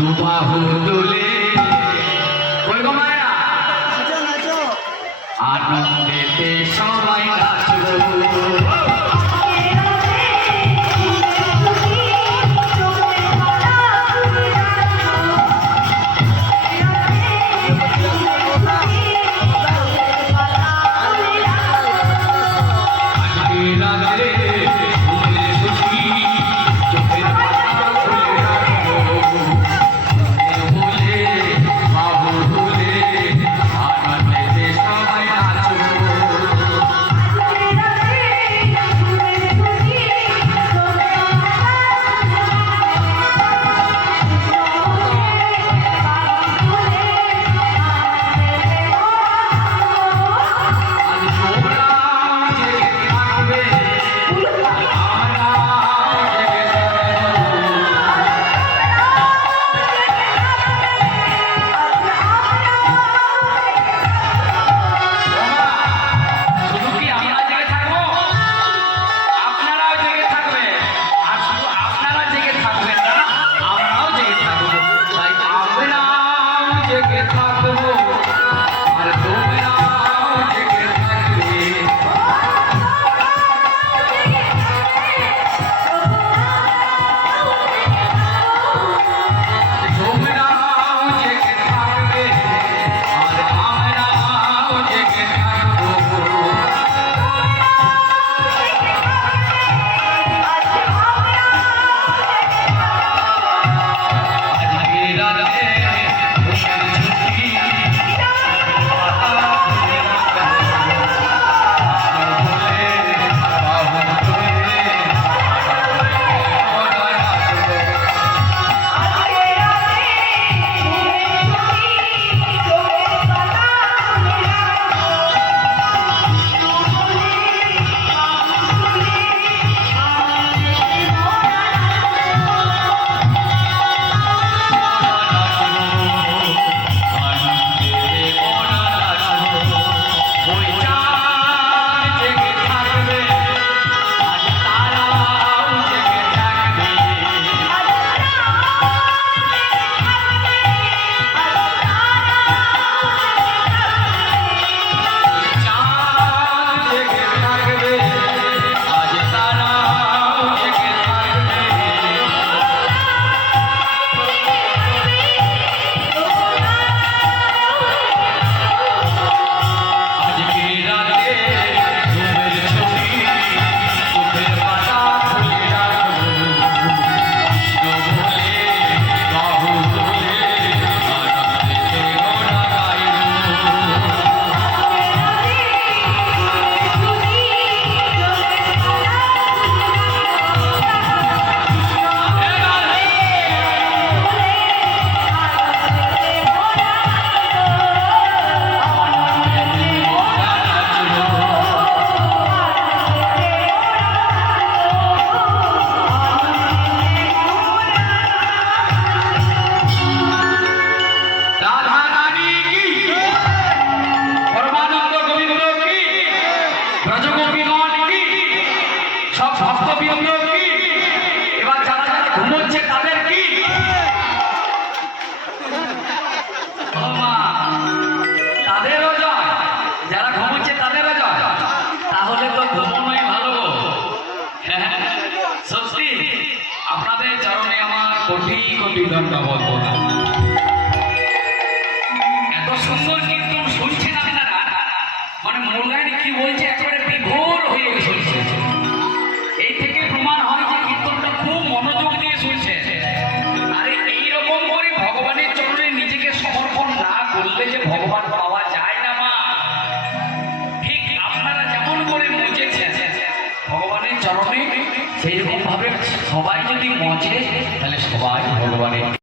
দুবাহু দুলে কই গো মায়া আনন্দেতে সবাই নাচলো আপনাদের চরণে আমার কোটি কোটি ধন্যবাদ। এত সুন্দর কীর্তন শুনছেন আপনারা, মানে মূল্যায়ন কি বলছে একেবারে বিভোর হয়ে শুনছে। এই থেকে প্রমাণ হয় যে কীর্তনটা খুব মনোযোগ দিয়ে শুনছে। আরে এইরকম করে ভগবানের চরণে নিজেকে সমর্পণ না করলে যে ভগবান পাওয়া যায় না মা। ঠিক আপনারা যেমন করে মজেছেন ভগবানের চরণে, সেইরকম ভাবে সবাই যদি মজে তাহলে সবাই ভগবানের